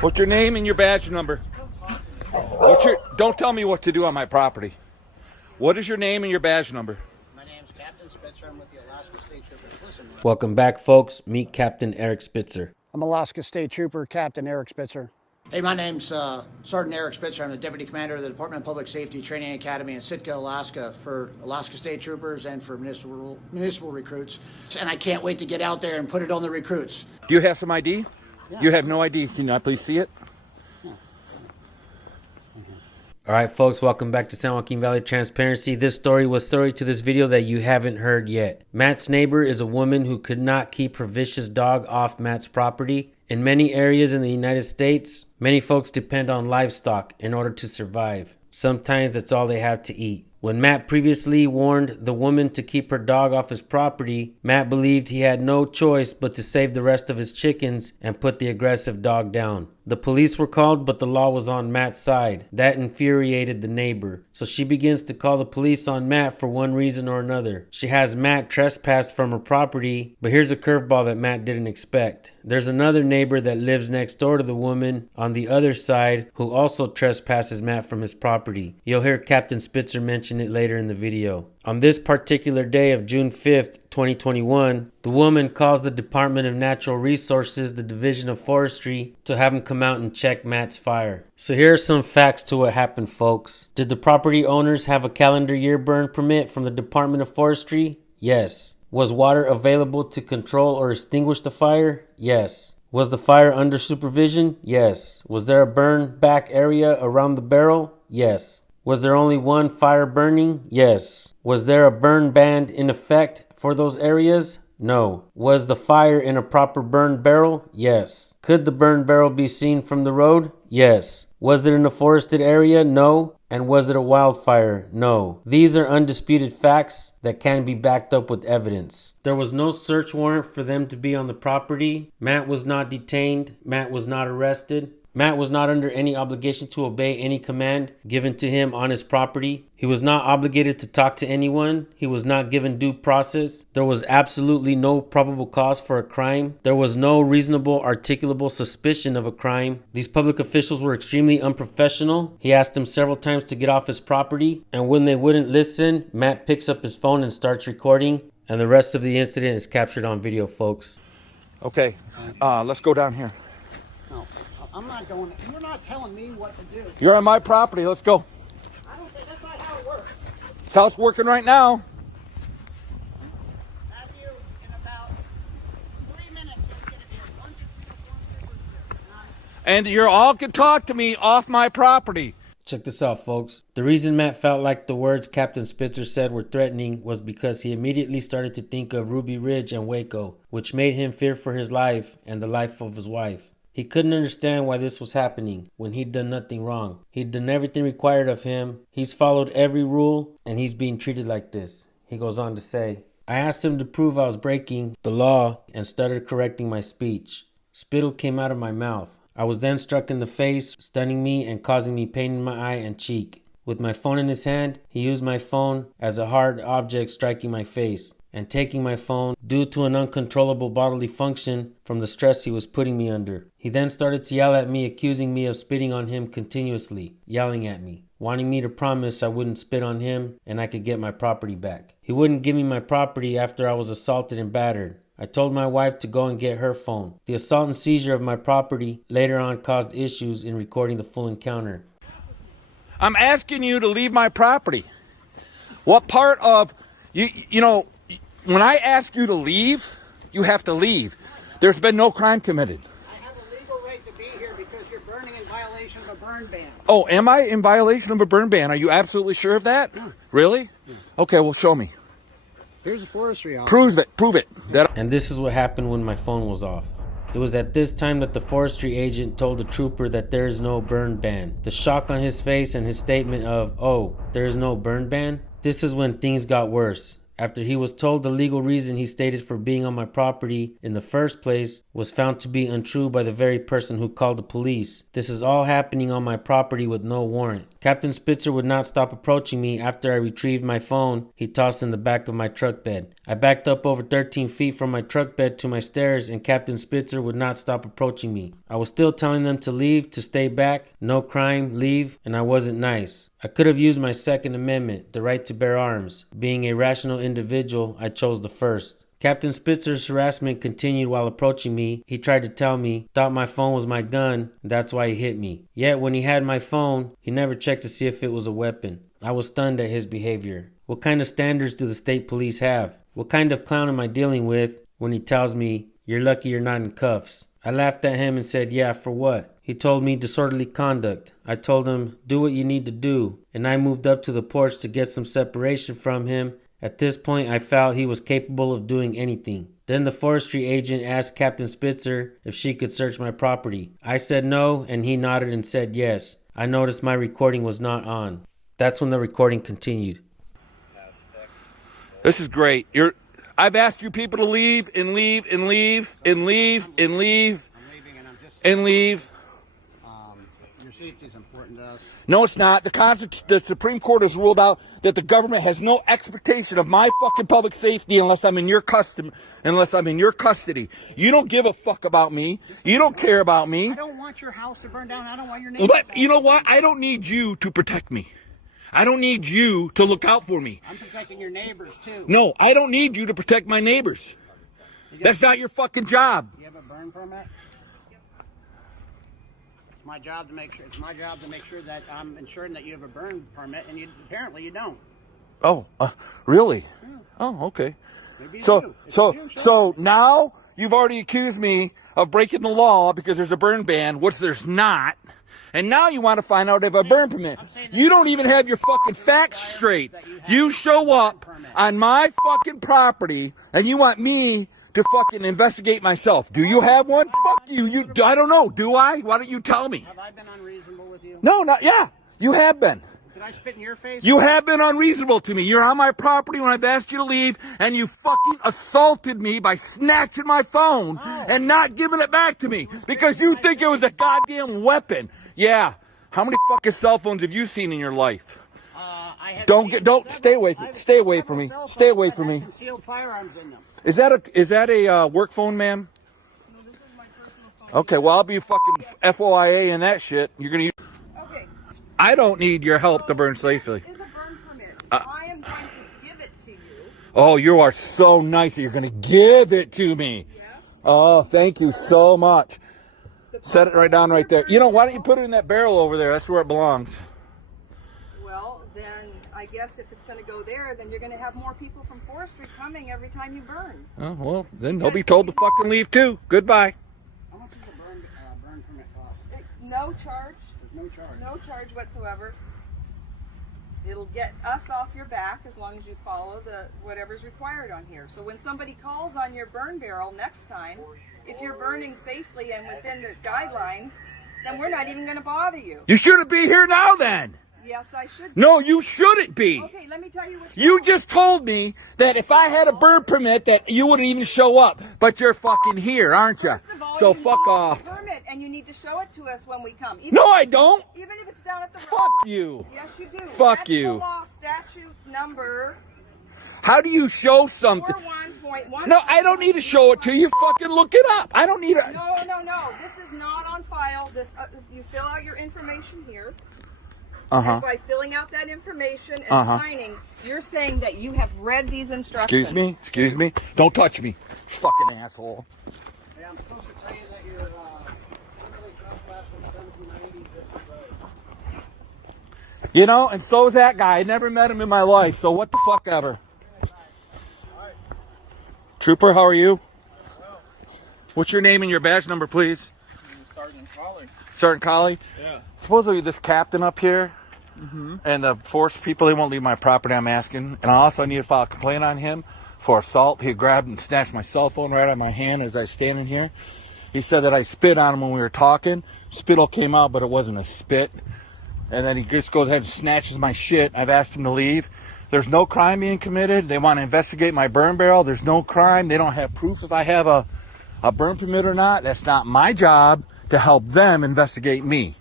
What's your name and your badge number? Don't tell me what to do on my property. What is your name and your badge number? My name's Captain Spitzer. I'm with the Alaska State Troopers. Listen. Welcome back, folks. Meet Captain Eric Spitzer. I'm Alaska State Trooper Captain Eric Spitzer. Hey, my name's Sergeant Eric Spitzer. I'm the Deputy Commander of the Department of Public Safety Training Academy in Sitka, Alaska, for Alaska State Troopers and for municipal recruits. And I can't wait to get out there and put it on the recruits. Do you have some ID? Yeah. You have no ID. Can I please see it? All right, folks, welcome back to San Joaquin Valley Transparency. This story was story to this video that you haven't heard yet. Matt's neighbor is a woman who could not keep her vicious dog off Matt's property. In many areas in the United States, many folks depend on livestock in order to survive. Sometimes that's all they have to eat. When Matt previously warned the woman to keep her dog off his property, Matt believed he had no choice but to save the rest of his chickens and put the aggressive dog down. The police were called, but the law was on Matt's side. That infuriated the neighbor. So she begins to call the police on Matt for one reason or another. She has Matt trespassed from her property, but here's a curveball that Matt didn't expect. There's another neighbor that lives next door to the woman on the other side who also trespasses Matt from his property. You'll hear Captain Spitzer mention it later in the video. On this particular day of June 5th, 2021, the woman calls the Department of Natural Resources, the Division of Forestry, to have them come out and check Matt's fire. So here are some facts to what happened, folks. Did the property owners have a calendar year burn permit from the Department of Forestry? Yes. Was water available to control or extinguish the fire? Yes. Was the fire under supervision? Yes. Was there a burn back area around the barrel? Yes. Was there only one fire burning? Yes. Was there a burn ban in effect for those areas? No. Was the fire in a proper burn barrel? Yes. Could the burn barrel be seen from the road? Yes. Was it in a forested area? No. And was it a wildfire? No. These are undisputed facts that can be backed up with evidence. There was no search warrant for them to be on the property. Matt was not detained. Matt was not arrested. Matt was not under any obligation to obey any command given to him on his property. He was not obligated to talk to anyone. He was not given due process. There was absolutely no probable cause for a crime. There was no reasonable articulable suspicion of a crime. These public officials were extremely unprofessional. He asked them several times to get off his property, and when they wouldn't listen, Matt picks up his phone and starts recording, and the rest of the incident is captured on video, folks. Okay, let's go down here. No, I'm not going. You're not telling me what to do. You're on my property. Let's go. I don't think that's not how it works. That's how it's working right now. Matthew, in about 3 minutes, you're going to be a bunch of people here. And you all can talk to me off my property. Check this out, folks. The reason Matt felt like the words Captain Spitzer said were threatening was because he immediately started to think of Ruby Ridge and Waco, which made him fear for his life and the life of his wife. He couldn't understand why this was happening when he'd done nothing wrong. He'd done everything required of him. He's followed every rule, and he's being treated like this. He goes on to say, I asked him to prove I was breaking the law and started correcting my speech. Spittle came out of my mouth. I was then struck in the face, stunning me and causing me pain in my eye and cheek. With my phone in his hand, he used my phone as a hard object striking my face and taking my phone due to an uncontrollable bodily function from the stress he was putting me under. He then started to yell at me, accusing me of spitting on him continuously, yelling at me, wanting me to promise I wouldn't spit on him and I could get my property back. He wouldn't give me my property after I was assaulted and battered. I told my wife to go and get her phone. The assault and seizure of my property later on caused issues in recording the full encounter. I'm asking you to leave my property. What part of, you know, when I ask you to leave, you have to leave. There's been no crime committed. I have a legal right to be here because you're burning in violation of a burn ban. Oh, am I in violation of a burn ban? Are you absolutely sure of that? Yeah. Really? Yeah. Okay, well, show me. Here's a forestry officer. Prove it. And this is what happened when my phone was off. It was at this time that the forestry agent told the trooper that there is no burn ban. The shock on his face and his statement of, oh, there is no burn ban? This is when things got worse. After he was told the legal reason he stated for being on my property in the first place was found to be untrue by the very person who called the police. This is all happening on my property with no warrant. Captain Spitzer would not stop approaching me after I retrieved my phone he tossed in the back of my truck bed. I backed up over 13 feet from my truck bed to my stairs and Captain Spitzer would not stop approaching me. I was still telling them to leave, to stay back, no crime, leave, and I wasn't nice. I could have used my Second Amendment, the right to bear arms. Being a rational individual, I chose the first. Captain Spitzer's harassment continued while approaching me. He tried to tell me, thought my phone was my gun, and that's why he hit me. Yet when he had my phone, he never checked to see if it was a weapon. I was stunned at his behavior. What kind of standards do the state police have? What kind of clown am I dealing with when he tells me, "You're lucky you're not in cuffs"? I laughed at him and said, "Yeah, for what?" He told me disorderly conduct. I told him, "Do what you need to do," and I moved up to the porch to get some separation from him. At this point, I felt he was capable of doing anything. Then the forestry agent asked Captain Spitzer if she could search my property. I said no, and he nodded and said yes. I noticed my recording was not on. That's when the recording continued. This is great. I've asked you people to leave and leave and leave and leave and leave I'm leaving, and I'm just and leave. your safety is important to us. No, it's not. The Supreme Court has ruled out that the government has no expectation of my fucking public safety unless I'm in your custody. You don't give a fuck about me. You don't care about me. I don't want your house to burn down. I don't want your name. But you know what? I don't need you to protect me. I don't need you to look out for me. I'm protecting your neighbors too. No, I don't need you to protect my neighbors. That's not your fucking job. You have a burn permit? It's my job to make sure. It's my job to make sure that I'm ensuring that you have a burn permit, and apparently you don't. Oh, really? Yeah. Oh, okay. Maybe you So, do. If so, you do, sure. so now you've already accused me of breaking the law because there's a burn ban, which there's not. And now you want to find out if I have a burn permit. You don't even have your fucking facts straight. You show up on my fucking property and you want me to fucking investigate myself. Do you have one? Fuck you. I don't know. Do I? Why don't you tell me? Have I been unreasonable with you? No, not, yeah. You have been. Did I spit in your face? You have been unreasonable to me. You're on my property when I've asked you to leave, and you fucking assaulted me by snatching my phone and not giving it back to me because you think it was a goddamn weapon. Yeah. How many fucking cell phones have you seen in your life? I have Stay away from me. Stay away from me. Stay away from me. Concealed firearms in them. Is that a work phone, ma'am? No, this is my personal phone. Okay, well I'll be fucking FOIA and that shit. You're gonna use. Okay. I don't need your help to burn safely. This is a burn permit. I am going to give it to you. Oh, you are so nice that you're going to give it to me. Yes. Oh, thank you so much. Set it right down right there. You know, why don't you put it in that barrel over there? That's where it belongs. Well, then I guess if it's going to go there, then you're going to have more people from forestry coming every time you burn. Oh, well, then they'll be told to fucking leave too. Goodbye. How much does a burn permit cost? No charge. There's no charge. No charge whatsoever. It'll get us off your back as long as you follow whatever's required on here. So when somebody calls on your burn barrel next time, if you're burning safely and within the guidelines, then we're not even going to bother you. You shouldn't be here now then. Yes, I should. No, you shouldn't be. Okay, let me tell you what You just told me that if I had a burn permit that you wouldn't even show up, but you're fucking here, aren't you? First of all, So you fuck need off. a permit, and you need to show it to us when we come. Even No, I don't. Even if it's down at the Fuck you. Yes, you do. Fuck That's you. The law statute number How do you show something? 41.1. No, I don't need to show it to you. Fucking look it up. I don't need it. No. This is not on file. You fill out your information here. And by filling out that information and signing, you're saying that you have read these instructions. Excuse me. Don't touch me, fucking asshole. Hey, I'm supposed to tell you that you're criminally trespassed from 1790. You know, and so is that guy. I never met him in my life, so what the fuck ever. Trooper, how are you? What's your name and your badge number, please? Sergeant Colley. Sergeant Colley? Yeah. Supposedly this captain up here and the force people, they won't leave my property, I'm asking. And I also need to file a complaint on him for assault. He grabbed and snatched my cell phone right out of my hand as I was standing here. He said that I spit on him when we were talking. Spittle came out, but it wasn't a spit. And then he just goes ahead and snatches my shit. I've asked him to leave. There's no crime being committed. They want to investigate my burn barrel. There's no crime. They don't have proof if I have a burn permit or not. That's not my job to help them investigate me.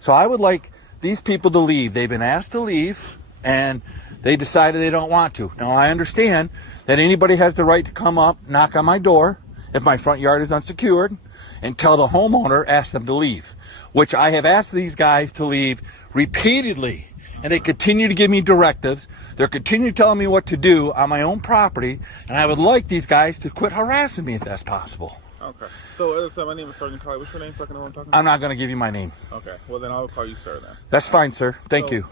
So I would like these people to leave. They've been asked to leave, and they decided they don't want to. Now, I understand that anybody has the right to come up, knock on my door, if my front yard is unsecured until the homeowner asks them to leave, which I have asked these guys to leave repeatedly, and they continue to give me directives. They're continuing telling me what to do on my own property, and I would like these guys to quit harassing me if that's possible. Okay. So, as I said, my name is Sergeant Kelly. What's your name so I can know what I'm talking about? I'm not going to give you my name. Okay. Well, then I'll call you sir then. That's fine, sir. Thank you.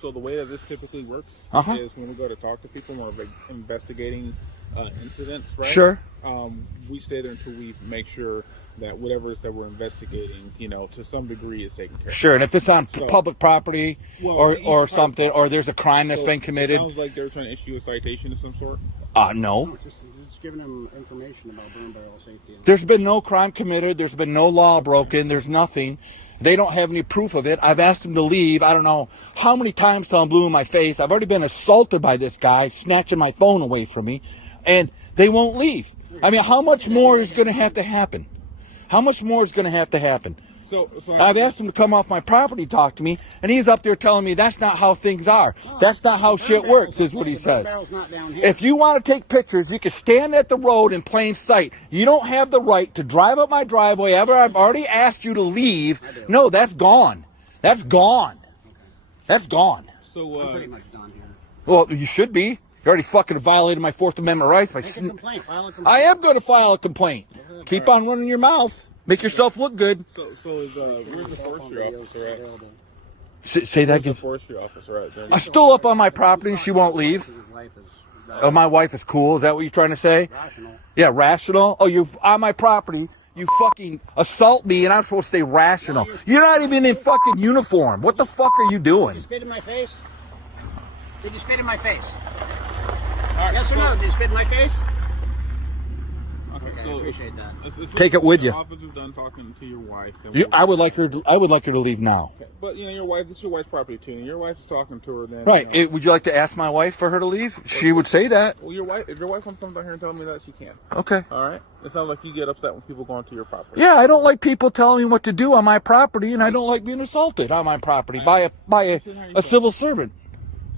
So the way that this typically works is when we go to talk to people when we're investigating incidents, right? Sure. We stay there until we make sure that whatever it is that we're investigating, to some degree is taken care of. Sure, and if it's on public property or something, or there's a crime that's been committed. It sounds like they're trying to issue a citation of some sort. No. Just giving them information about burn barrel safety. There's been no crime committed. There's been no law broken. There's nothing. They don't have any proof of it. I've asked them to leave. I don't know how many times till I'm blue in my face. I've already been assaulted by this guy, snatching my phone away from me, and they won't leave. I mean, how much more is going to have to happen? How much more is going to have to happen? So I've asked him to come off my property, talk to me, and he's up there telling me that's not how things are. That's not how shit works, is what he says. If you want to take pictures, you can stand at the road in plain sight. You don't have the right to drive up my driveway ever. I've already asked you to leave. No, that's gone. That's gone. That's gone. So I'm pretty much done here. Well, you should be. You already fucking violated my Fourth Amendment rights. Make a complaint. File a complaint. I am going to file a complaint. Keep on running your mouth. Make yourself look good. So is where's the forestry officer at? Say that Where's the again. forestry officer at? I'm still up on my property and she won't leave. Oh, my wife is cool. Is that what you're trying to say? Rational. Yeah, rational. Oh, you're on my property. You fucking assault me and I'm supposed to stay rational. You're not even in fucking uniform. What the fuck are you doing? Did you spit in my face? Did you spit in my face? Yes or no? Did you spit in my face? Okay, I appreciate that. Take it with you. The officer's done talking to your wife. I would like her to leave now. Okay. But your wife. This is your wife's property too. And your wife is talking to her. Then Right. Would you like to ask my wife for her to leave? She would say that. Well, your wife. If your wife comes down here and tell me that, she can. Okay. All right. It sounds like you get upset when people go onto your property. Yeah, I don't like people telling me what to do on my property, and I don't like being assaulted on my property by a civil servant.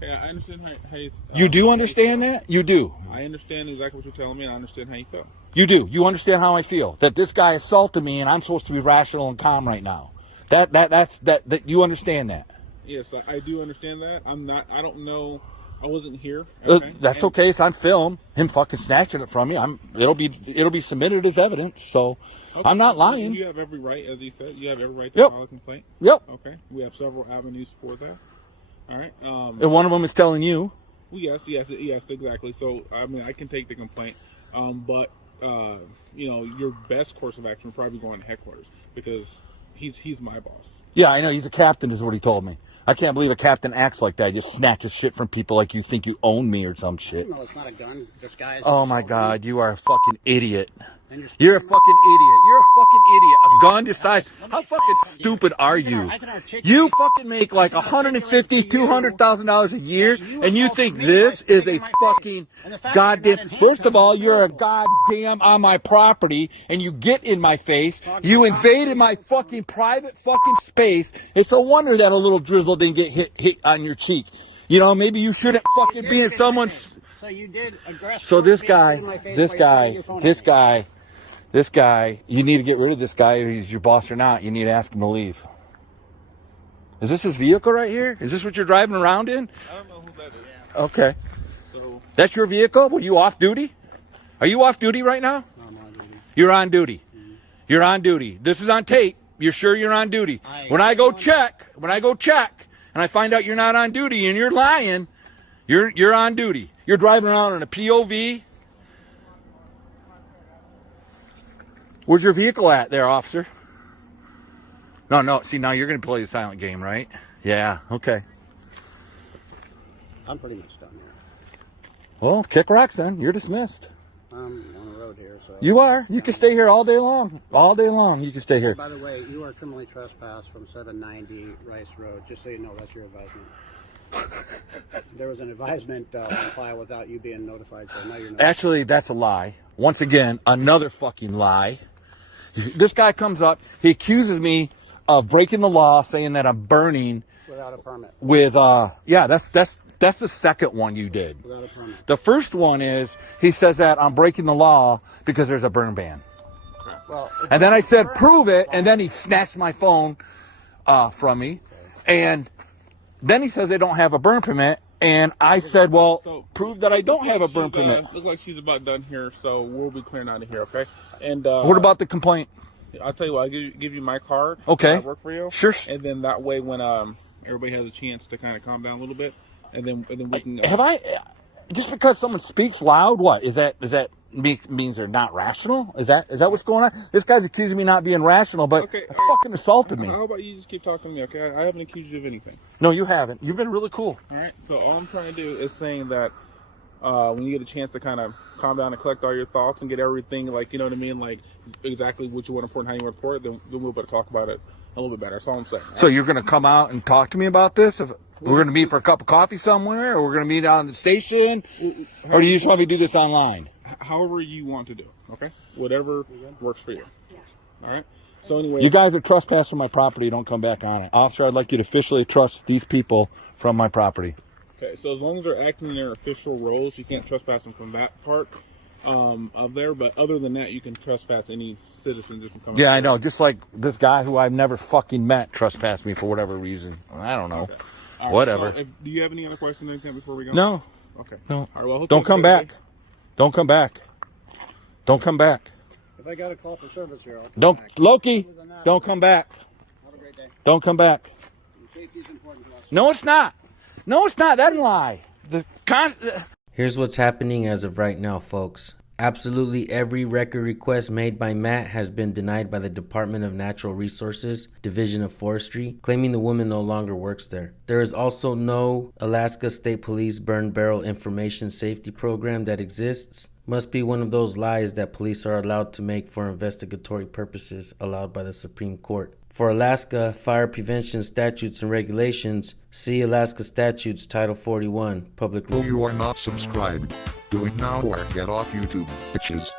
Yeah, I understand how you... You do understand that? You do. I understand exactly what you're telling me, and I understand how you feel. You do. You understand how I feel. That this guy assaulted me, and I'm supposed to be rational and calm right now. That you understand that. Yes, I do understand that. I don't know... I wasn't here. Okay? That's okay. It's on film. Him fucking snatching it from me. It'll be submitted as evidence. So Okay. I'm not lying. You have every right, as he said. You have every right to file a complaint. Yep. Okay. We have several avenues for that. All right. And one of them is telling you. Well, yes, exactly. So I mean, I can take the complaint, but your best course of action would probably be going to headquarters because he's my boss. Yeah, I know. He's a captain, is what he told me. I can't believe a captain acts like that. He just snatches shit from people like you think you own me or some shit. No, it's not a gun. Disguised. Oh my God, you are a fucking idiot. You're a fucking idiot. You're a fucking idiot. A gun disguised. How fucking stupid are you? You fucking make like $150,000, $200,000 a year, and you think this is a fucking goddamn. First of all, you're a goddamn on my property, and you get in my face. You invaded my fucking private fucking space. It's a wonder that a little drizzle didn't get hit on your cheek. Maybe you shouldn't fucking be in someone's. So you did aggressive. So this guy, you need to get rid of this guy. If he's your boss or not, you need to ask him to leave. Is this his vehicle right here? Is this what you're driving around in? I don't know who that is. Okay. So That's your vehicle? Were you off duty? Are you off duty right now? No, I'm on duty. You're on duty. You're on duty. This is on tape. You're sure you're on duty. When I go check, and I find out you're not on duty and you're lying, you're on duty. You're driving around in a POV. Where's your vehicle at there, officer? No. See, now you're going to play the silent game, right? Yeah, okay. I'm pretty much done here. Well, kick rocks then. You're dismissed. I'm on the road here, so... You are. You can stay here all day long. All day long, you can stay here. By the way, you are criminally trespassed from 790 Rice Road. Just so you know, that's your advisement. There was an advisement on file without you being notified, so now you're notified. Actually, that's a lie. Once again, another fucking lie. This guy comes up, he accuses me of breaking the law, saying that I'm burning Without a permit. with that's That's the second one you did. Without a permit. The first one is he says that I'm breaking the law because there's a burn ban. Well, And then I said, prove it. And then he snatched my phone from me. And then he says they don't have a burn permit. And I said, well, So, prove that I don't have a burn She's, permit. Looks like she's about done here, so we'll be clearing out of here, okay? And What about the complaint? I'll tell you what, I'll give you my card. Okay. Does that work for you? Sure. And then that way, when everybody has a chance to kind of calm down a little bit, and then we can. Have I, just because someone speaks loud, what? Is that means they're not rational? Is that what's going on? This guy's accusing me not being rational, but Okay, fucking assaulted me. How about you just keep talking to me, okay? I haven't accused you of anything. No, you haven't. You've been really cool. All right. So all I'm trying to do is saying that when you get a chance to kind of calm down and collect all your thoughts and get everything, like, you know what I mean, like exactly what you want to report and how you want to report it, then we'll be able to talk about it a little bit better. That's all I'm saying. So you're going to come out and talk to me about this? If we're going to meet for a cup of coffee somewhere, or we're going to meet on the station, or do you just want me to do this online? However you want to do, okay? Whatever works for you. All right. So anyway, You guys are trespassing my property. Don't come back on it. Officer, I'd like you to officially trust these people from my property. okay. So as long as they're acting in their official roles, you can't trespass them from that part of there. But other than that, you can trespass any citizen just from coming. Yeah, I know. Just like this guy who I've never fucking met trespassed me for whatever reason. I don't know. Okay. All right, Whatever. so do you have any other questions or anything before we go? No. Okay. No. All right. Well, hope Don't you come have a good back. day. Don't come back. Don't come back. if I got a call for service here, I'll come Don't, back. Loki, don't come back. Have a great day. Don't come back. Safety is important to us. No, it's not. No, it's not. That lie. Here's what's happening as of right now, folks. Absolutely every record request made by Matt has been denied by the Department of Natural Resources, Division of Forestry, claiming the woman no longer works there. There is also no Alaska State Police Burn Barrel Information Safety Program that exists. Must be one of those lies that police are allowed to make for investigatory purposes allowed by the Supreme Court. For Alaska fire prevention statutes and regulations, see Alaska Statutes Title 41, Public Rules. You are not subscribed. Do it now or get off YouTube, bitches.